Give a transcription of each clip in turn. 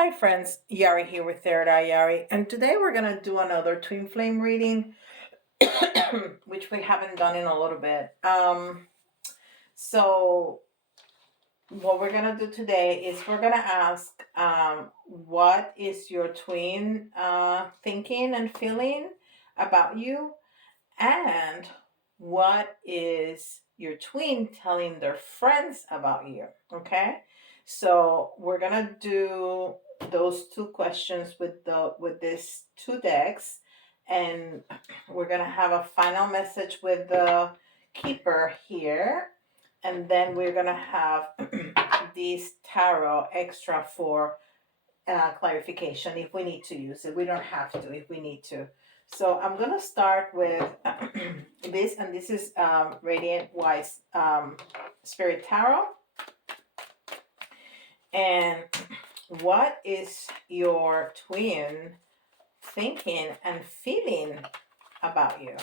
Hi friends, Yari here with Third Eye Yari, and today we're gonna do another twin flame reading, which we haven't done in a little bit. So what we're gonna do today is we're gonna ask, what is your twin thinking and feeling about you, and what is your twin telling their friends about you? Okay, so we're gonna do those two questions with these two decks, and we're gonna have a final message with the Keeper here, and then we're gonna have this tarot extra for clarification if we need to use it. We don't have to if we need to. So I'm going to start with this, and this is Radiant Wise Spirit Tarot. And what is your twin thinking and feeling about you?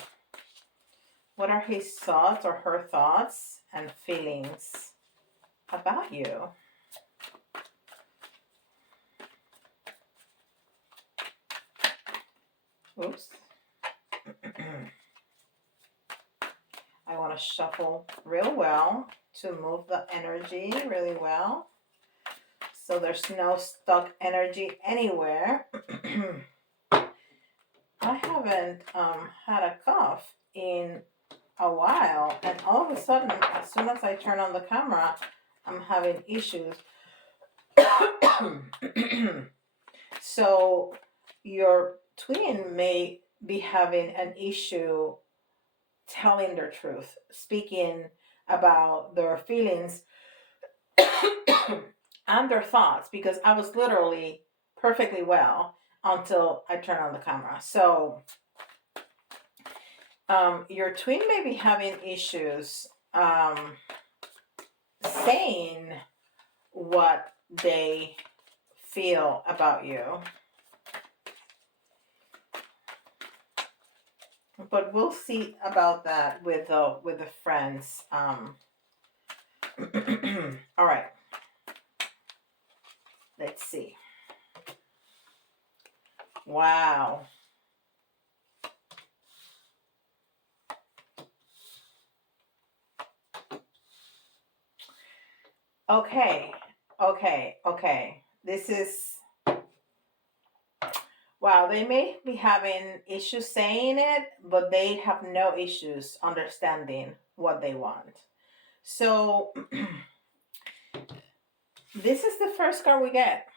What are his thoughts or her thoughts and feelings about you? Oops. I want to shuffle real well to move the energy really well, so there's no stuck energy anywhere. I haven't had a cough in a while, and all of a sudden, as soon as I turn on the camera, I'm having issues. So your twin may be having an issue telling their truth, speaking about their feelings and their thoughts, because I was literally perfectly well until I turned on the camera. So your twin may be having issues saying what they feel about you. But we'll see about that with the friends. All right. Let's see. Wow. Okay. This is, wow, they may be having issues saying it, but they have no issues understanding what they want. So this is the first card we get,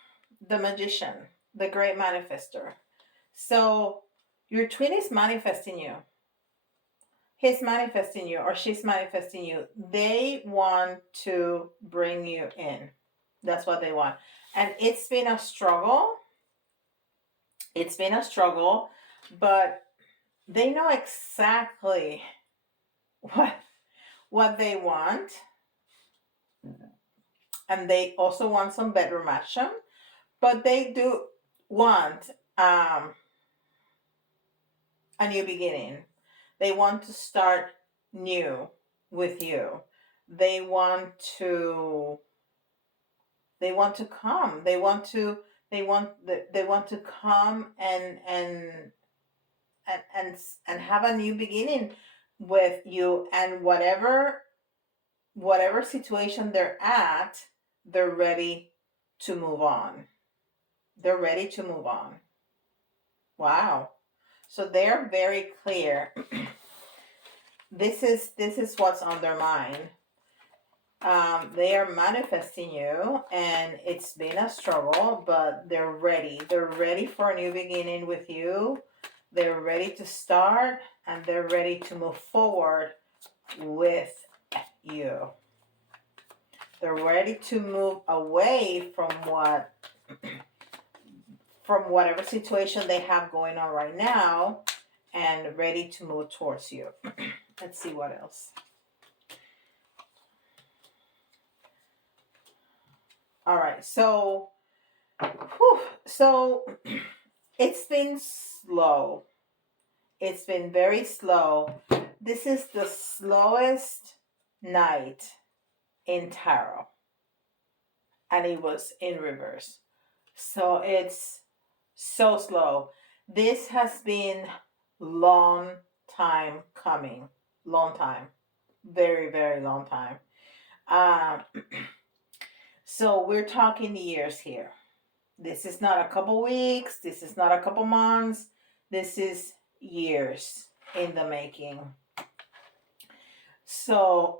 the Magician, the Great Manifester. So your twin is manifesting you. He's manifesting you, or she's manifesting you. They want to bring you in. That's what they want. And it's been a struggle. It's been a struggle, but they know exactly what they want. And they also want some bedroom action, but they do want a new beginning. They want to start new with you. They want to come. They want to come and have a new beginning with you, and whatever situation they're at, they're ready to move on. They're ready to move on. Wow. So they're very clear. This is what's on their mind. They are manifesting you, and it's been a struggle, but they're ready. They're ready for a new beginning with you. They're ready to start, and they're ready to move forward with you. They're ready to move away from whatever situation they have going on right now, and ready to move towards you. Let's see what else. All right, so it's been slow. It's been very slow. This is the slowest night in tarot, and it was in reverse. So it's so slow. This has been long time coming. Long time. Very, very long time. Um, so we're talking years here. This is not a couple weeks. This is not a couple months. This is years in the making. So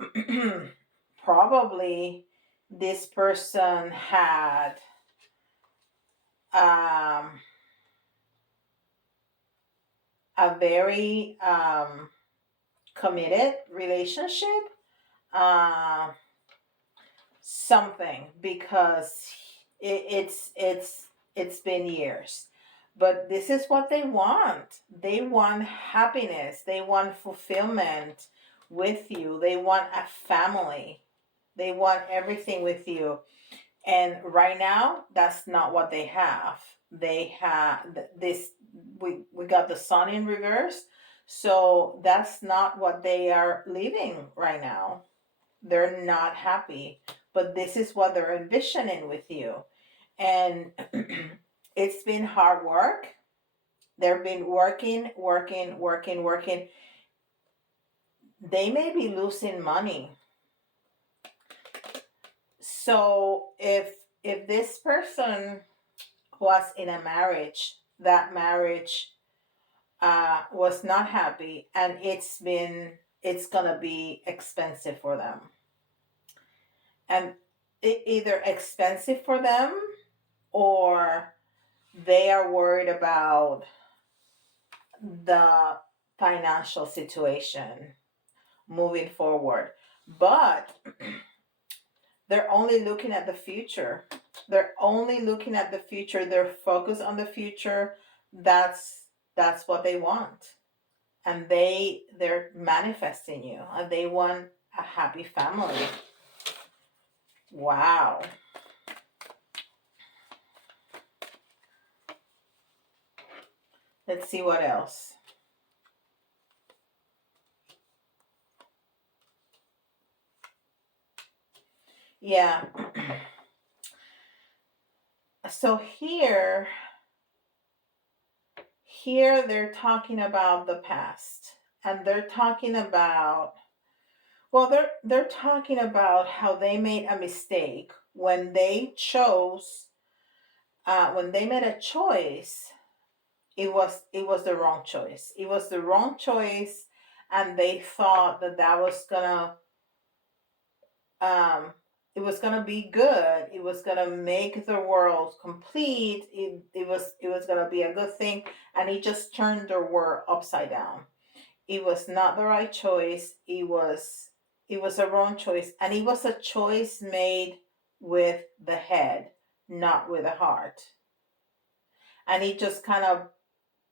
probably this person had um, a very committed relationship, uh, something, because it's been years. But this is what they want. They want happiness. They want fulfillment with you. They want a family. They want everything with you. And right now, that's not what they have. They have this. We got the sun in reverse, so that's not what they are living right now. They're not happy, but this is what they're envisioning with you. And it's been hard work. They've been working, working, working, working. They may be losing money. So if this person was in a marriage, that marriage was not happy, and it's gonna be expensive for them, and either expensive for them, or they are worried about the financial situation moving forward. But they're only looking at the future. They're only looking at the future. They're focused on the future. That's what they want. And they're manifesting you, and they want a happy family. Wow. Let's see what else. Yeah. So here they're talking about the past, and they're talking about, well, they're talking about how they made a mistake when they chose, when they made a choice. It was the wrong choice. It was the wrong choice, and they thought that that was gonna, um it was gonna be good. It was gonna make the world complete. It was gonna be a good thing, and it just turned their world upside down. It was not the right choice. It was a wrong choice, and it was a choice made with the head, not with the heart. And it just kind of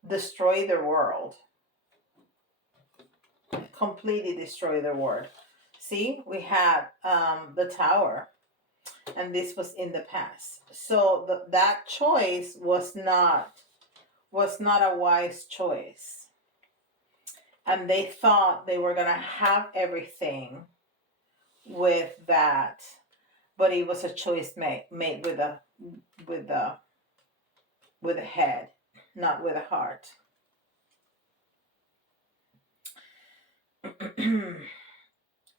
destroyed their world, completely destroyed their world. See, we had the tower, and this was in the past. So that choice was not a wise choice, and they thought they were gonna have everything with that, but it was a choice made with a with a head, not with a heart.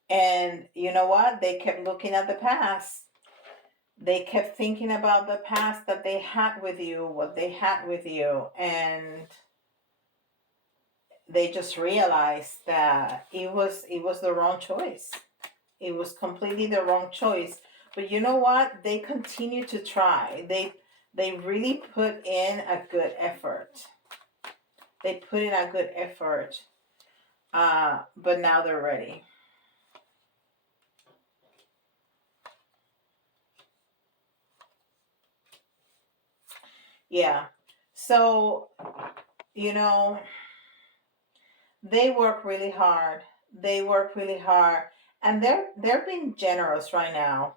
And you know what? They kept looking at the past. They kept thinking about the past that they had with you, what they had with you, and they just realized that it was the wrong choice. It was completely the wrong choice. But you know what? They continue to try. They really put in a good effort. They put in a good effort. But now they're ready. Yeah. So, you know, they work really hard. They work really hard, and they're being generous right now.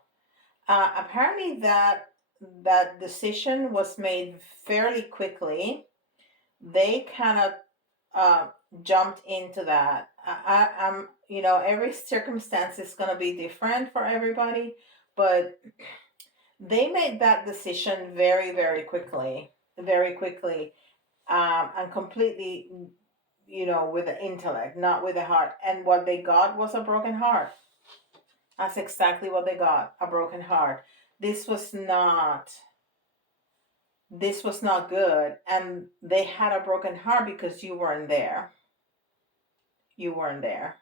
Apparently, that decision was made fairly quickly. They kind of uh, jumped into that. Every circumstance is gonna be different for everybody, but They made that decision very, very quickly, and completely, with the intellect, not with the heart. And what they got was a broken heart. That's exactly what they got, a broken heart. This was not this was not good, and they had a broken heart because you weren't there. You weren't there.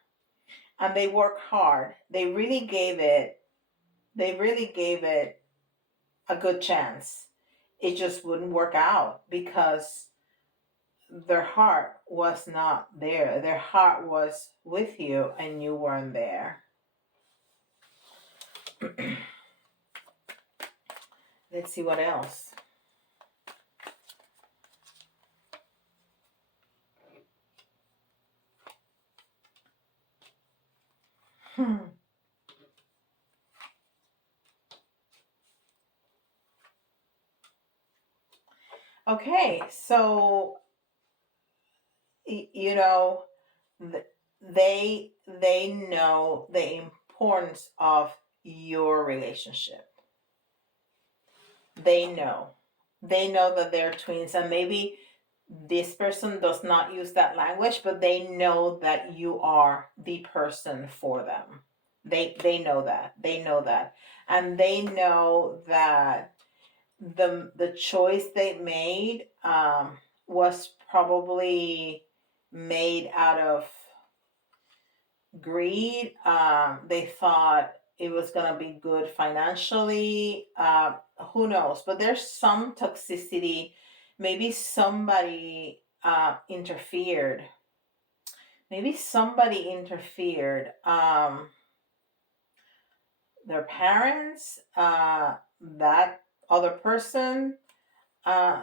And they worked hard. They really gave it a good chance. It just wouldn't work out because their heart was not there. Their heart was with you and you weren't there. Let's see what else. Okay, so you know, they know the importance of your relationship. They know that they're twins, and maybe this person does not use that language, but they know that you are the person for them. They know that, and they know that the choice they made, was probably made out of greed. They thought it was going to be good financially. Who knows? But there's some toxicity. Maybe somebody interfered. Maybe somebody interfered. Their parents, that other person,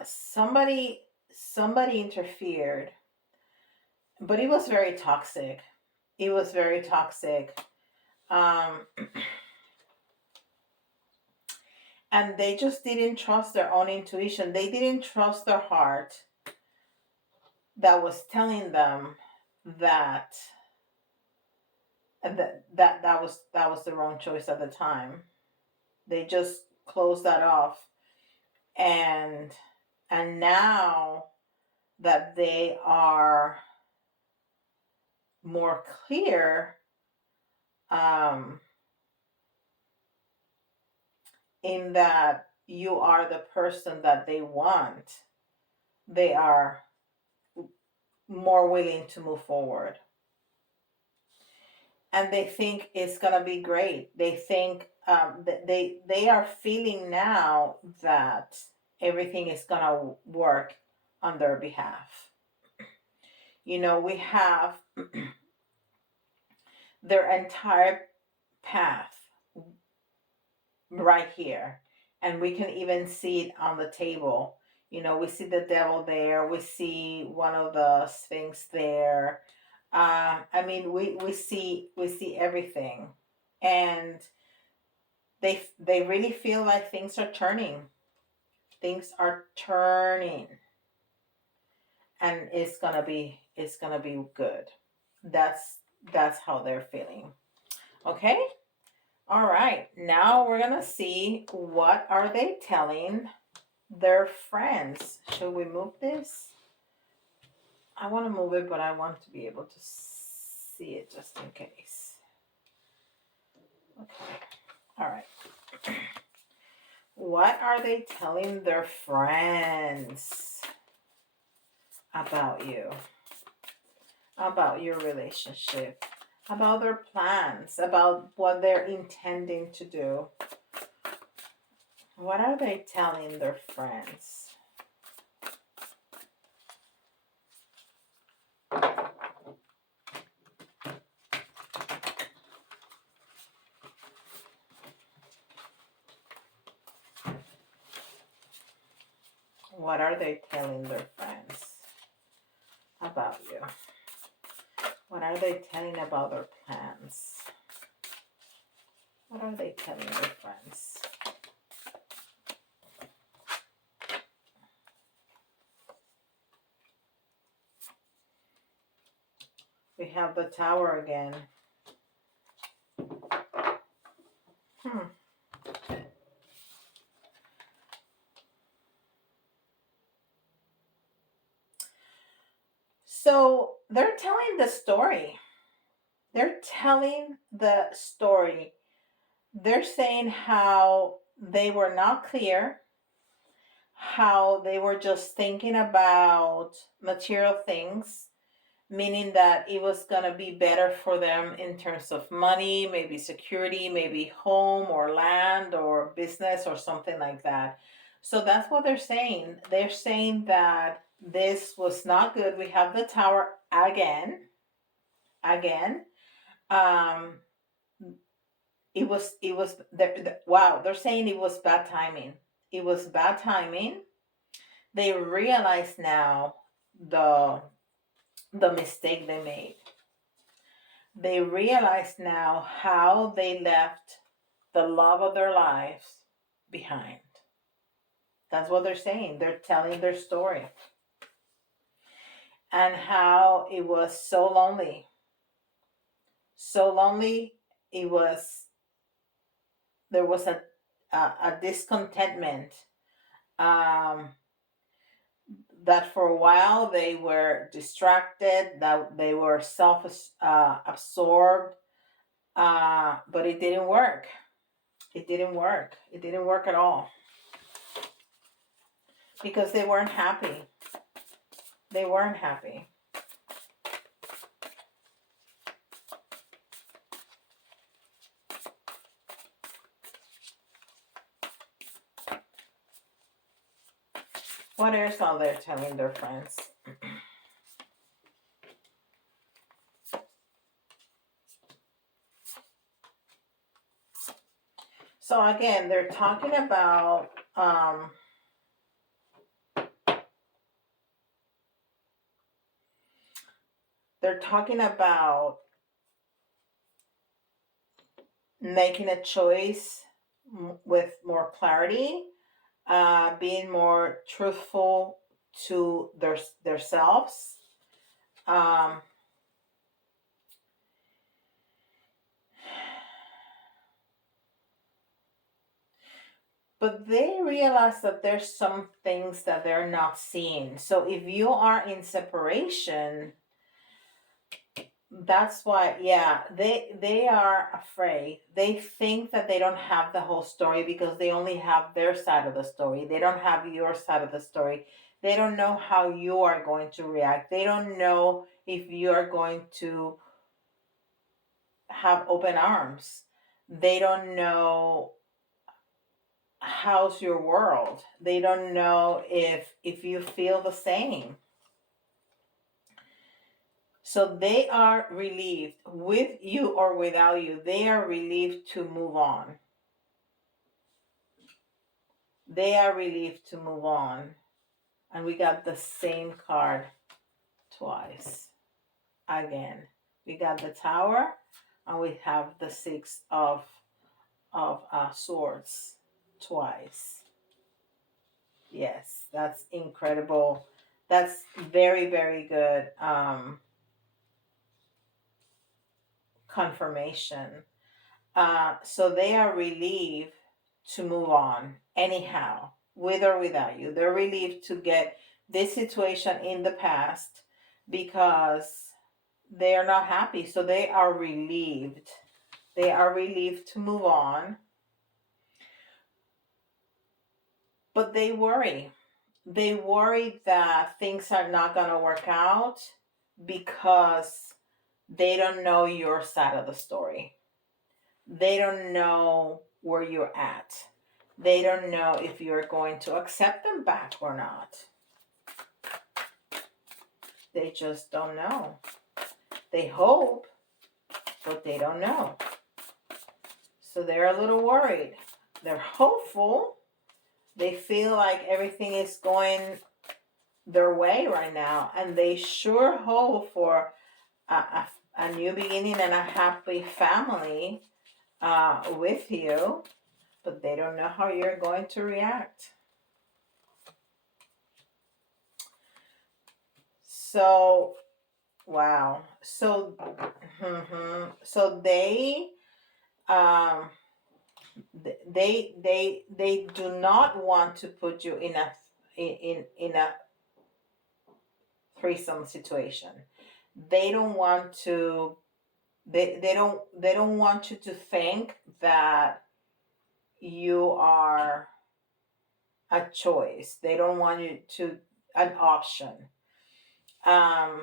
somebody interfered. But it was very toxic. It was very toxic. Um, and they just didn't trust their own intuition. They didn't trust their heart that was telling them that that was the wrong choice at the time. They just closed that off, and now that they are more clear, um, in that you are the person that they want, they are more willing to move forward. And they think it's gonna be great. They think, that they are feeling now that everything is gonna work on their behalf. We have their entire path right here, and we can even see it on the table. We see the devil there. We see one of the sphinx there. I mean, we see everything, and they really feel like things are turning. Things are turning, and it's gonna be good. That's how they're feeling. Okay. All right. Now we're gonna see what are they telling their friends. Should we move this? I want to move it, but I want to be able to see it just in case. Okay. All right. What are they telling their friends about you? About your relationship? About their plans? About what they're intending to do? What are they telling their friends? What are they telling their friends about you? What are they telling about their plans? What are they telling their friends? We have the Tower again. So they're telling the story. They're telling the story. They're saying how they were not clear, how they were just thinking about material things, meaning that it was going to be better for them in terms of money, maybe security, maybe home or land or business or something like that. So that's what they're saying. They're saying that this was not good. We have the tower again. Um, wow, they're saying it was bad timing. It was bad timing. They realize now the the mistake they made. They realize now how they left the love of their lives behind. That's what they're saying. They're telling their story and how it was so lonely. So lonely. It was there was a discontentment. Um, that for a while they were distracted, that they were self absorbed, but it didn't work. It didn't work. It didn't work at all because they weren't happy. They weren't happy. What else are they telling their friends? So again, they're talking about making a choice with more clarity, being more truthful to their selves. Um, but they realize that there's some things that they're not seeing. So if you are in separation, that's why, yeah, they are afraid. They think that they don't have the whole story because they only have their side of the story. They don't have your side of the story. They don't know how you are going to react. They don't know if you are going to have open arms. They don't know how's your world. They don't know if you feel the same. So they are relieved, with you or without you. They are relieved to move on. They are relieved to move on. And we got the same card twice. Again, we got the Tower, and we have the Six of Swords twice. Yes, that's incredible. That's very, very good confirmation. So they are relieved to move on anyhow, with or without you. They're relieved to get this situation in the past because they are not happy. So they are relieved. They are relieved to move on. But they worry. They worry that things are not going to work out because they don't know your side of the story. They don't know where you're at. They don't know if you're going to accept them back or not. They just don't know. They hope, but they don't know. So they're a little worried. They're hopeful. They feel like everything is going their way right now, and they sure hope for a new beginning and a happy family with you, but they don't know how you're going to react. So, wow. So um, they do not want to put you in a threesome situation. They don't want to they don't want you to think that you are a choice. They don't want you to an option. Um,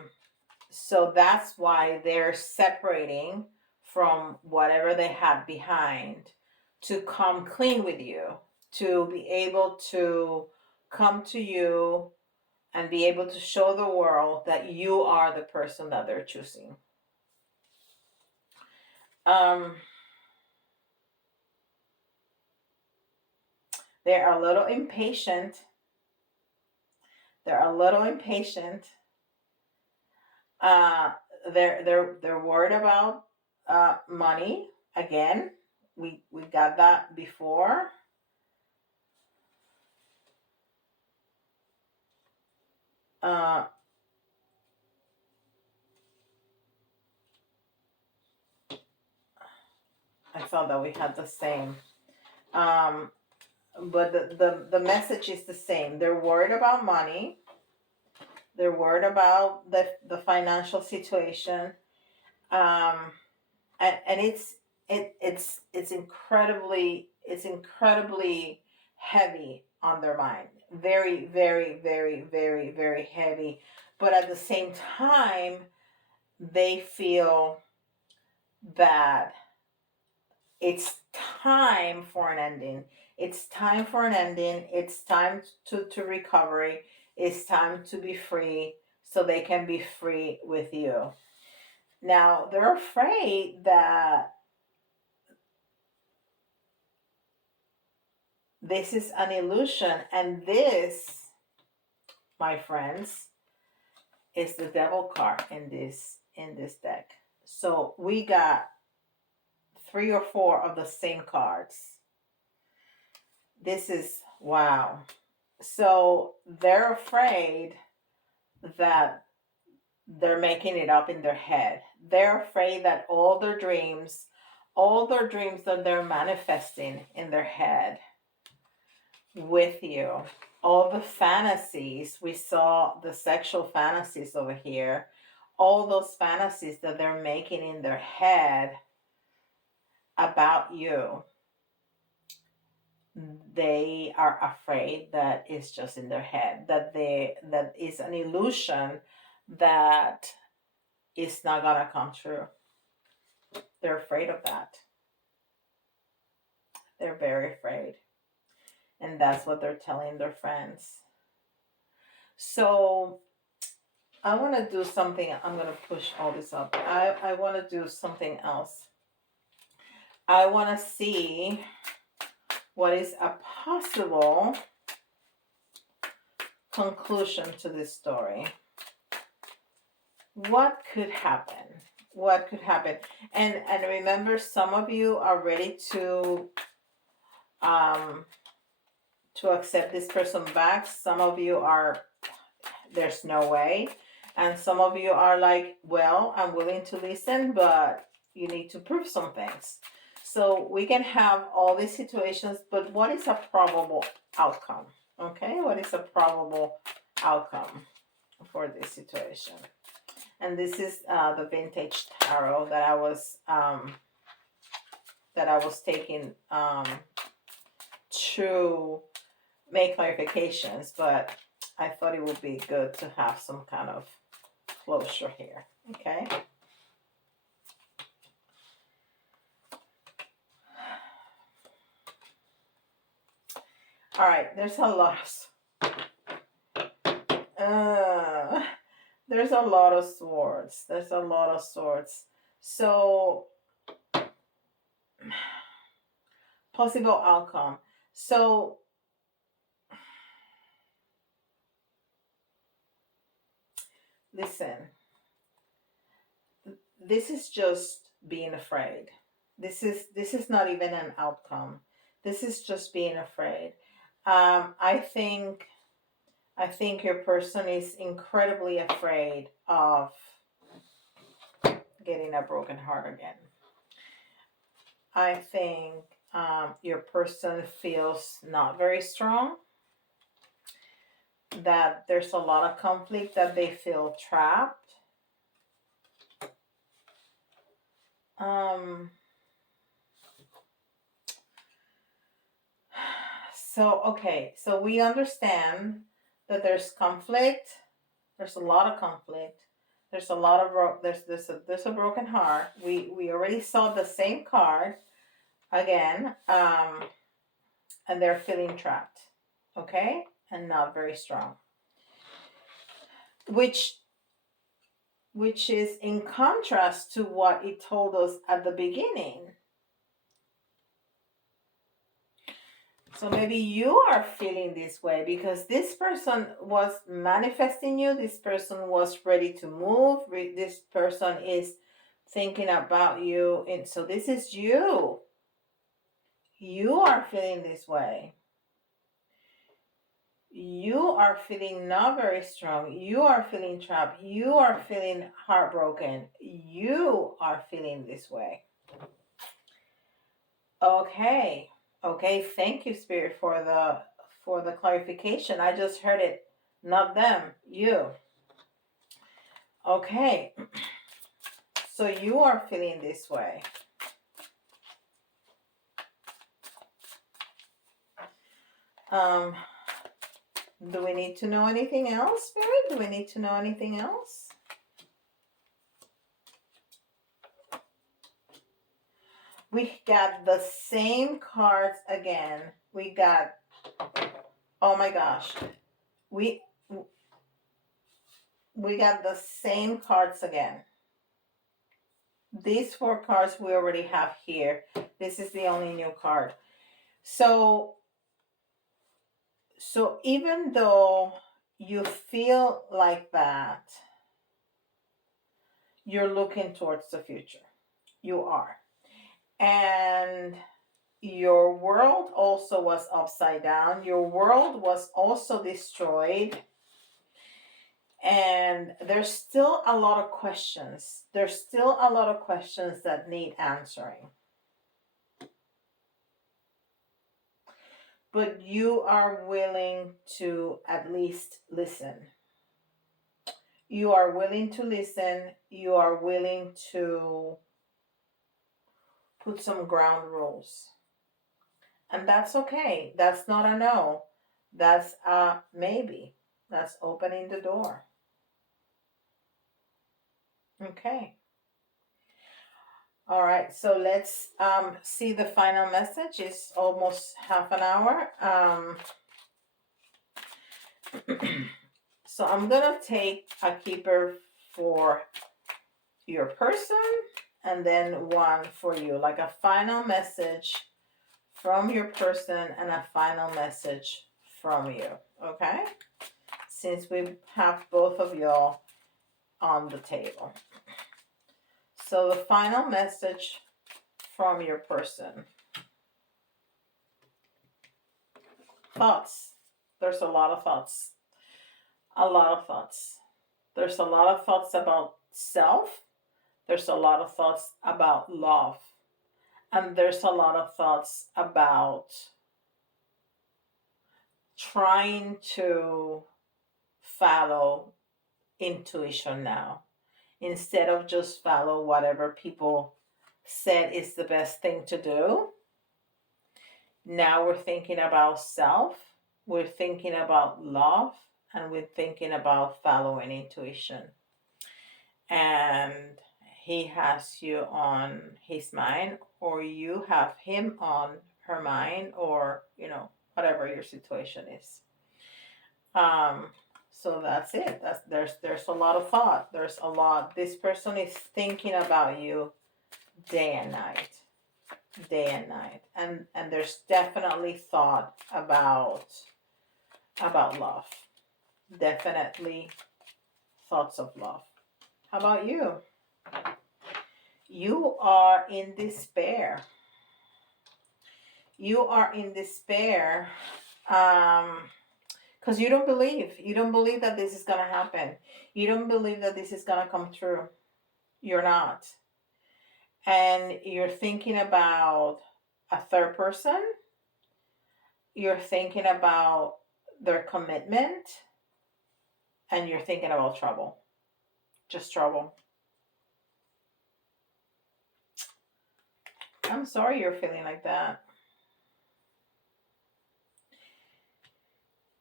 so that's why they're separating from whatever they have behind to come clean with you, to be able to come to you and be able to show the world that you are the person that they're choosing. Um, they're a little impatient. They're a little impatient. Uh, they're worried about money. Again, we got that before. Uh, I thought that we had the same. Um, but the message is the same. They're worried about money. They're worried about the financial situation. Um, and it's incredibly heavy on their mind. Very, very, very, very, very heavy. But at the same time, they feel that it's time for an ending. It's time for an ending. It's time to recovery. It's time to be free so they can be free with you. Now, they're afraid that this is an illusion, and this, my friends, is the devil card in this deck. So we got 3 or 4 of the same cards. This is wow. So they're afraid that they're making it up in their head. They're afraid that all their dreams that they're manifesting in their head with you, all the fantasies, we saw the sexual fantasies over here, all those fantasies that they're making in their head about you, they are afraid that it's just in their head, that is an illusion that is not gonna come true. They're afraid of that. They're very afraid. And that's what they're telling their friends. So I want to do something. I'm going to push all this up. I want to do something else. I want to see what is a possible conclusion to this story. What could happen? What could happen? And remember, some of you are ready to accept this person back. Some of you are, there's no way. And some of you are like, well, I'm willing to listen, but you need to prove some things. So we can have all these situations, but what is a probable outcome? Okay, what is a probable outcome for this situation? And this is the vintage tarot that I was taking to make clarifications, but I thought it would be good to have some kind of closure here. Okay. All right. There's a lot. There's a lot of swords. There's a lot of swords. So possible outcome. So listen. This is just being afraid. This is not even an outcome. This is just being afraid. I think your person is incredibly afraid of getting a broken heart again. I think your person feels not very strong. that there's a lot of conflict, that they feel trapped. Okay, so we understand that there's conflict. There's a lot of conflict. There's a lot of there's a broken heart. We already saw the same card again, and they're feeling trapped, okay, and not very strong, which is in contrast to what it told us at the beginning. So maybe you are feeling this way because this person was manifesting you. This person was ready to move. This person is thinking about you. And so this is you. You are feeling this way. You are feeling not very strong. You are feeling trapped. You are feeling heartbroken. You are feeling this way. Okay. Okay, thank you, Spirit, for the clarification. I just heard it. Not them, you. Okay. So you are feeling this way. Do we need to know anything else, Spirit? Do we need to know anything else? We got the same cards again. We got, oh my gosh. We got the same cards again. These 4 cards we already have here. This is the only new card. So even though you feel like that, you're looking towards the future. You are. And your world also was upside down. Your world was also destroyed. And there's still a lot of questions. There's still a lot of questions that need answering. But you are willing to at least listen. You are willing to listen. You are willing to put some ground rules. And that's okay. That's not a no. That's a maybe. That's opening the door. Okay. All right. So let's see the final message. It's almost half an hour. So I'm going to take a keeper for your person and then one for you, like a final message from your person and a final message from you. Okay? Since we have both of y'all on the table. So the final message from your person. Thoughts. There's a lot of thoughts. A lot of thoughts. There's a lot of thoughts about self. There's a lot of thoughts about love. And there's a lot of thoughts about trying to follow intuition now, instead of just follow whatever people said is the best thing to do. Now we're thinking about self, we're thinking about love, and we're thinking about following intuition. And he has you on his mind, or you have him on her mind, or whatever your situation is. So that's it. There's a lot of thought. There's a lot. This person is thinking about you day and night. Day and night. And there's definitely thought about love. Definitely thoughts of love. How about you? You are in despair. You are in despair because you don't believe that this is going to happen. You don't believe that this is going to come true. You're not. And you're thinking about a third person. You're thinking about their commitment. and you're thinking about trouble. Just trouble. I'm sorry you're feeling like that.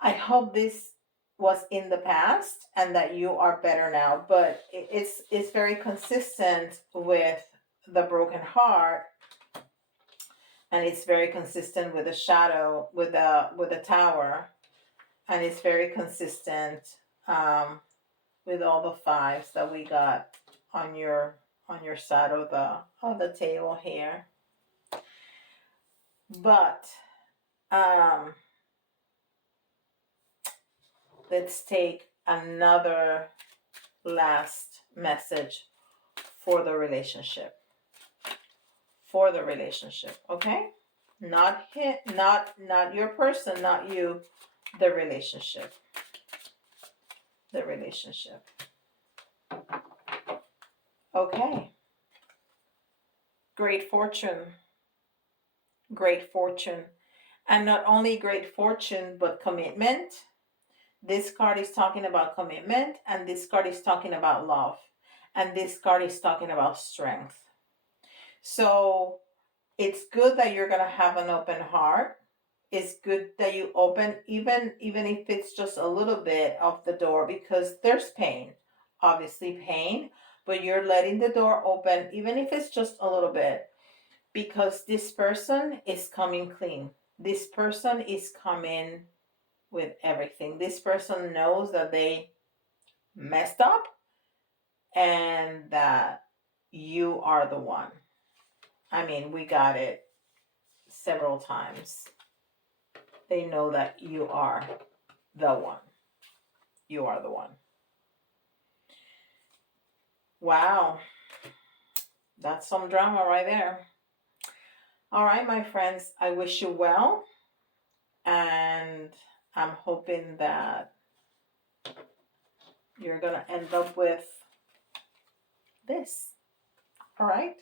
I hope this was in the past and that you are better now, but it's very consistent with the broken heart, and it's very consistent with the shadow, with the tower, and it's very consistent with all the fives that we got on your side of the table here. But let's take another last message for the relationship. For the relationship, okay? Not him, not your person, not you, the relationship. The relationship. Okay. Great fortune. Great fortune. And not only great fortune, but commitment. This card is talking about commitment, and this card is talking about love, and this card is talking about strength. So it's good that you're going to have an open heart. It's good that you open, even if it's just a little bit of the door, because there's pain, obviously pain, but you're letting the door open, even if it's just a little bit, because this person is coming clean. This person is coming with everything. This person knows that they messed up and that you are the one. I mean, we got it several times. They know that you are the one. You are the one. Wow. That's some drama right there. All right, my friends, I wish you well. And I'm hoping that you're going to end up with this. All right.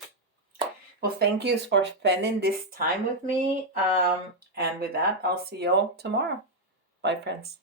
Well, thank you for spending this time with me. And with that, I'll see you all tomorrow. Bye, friends.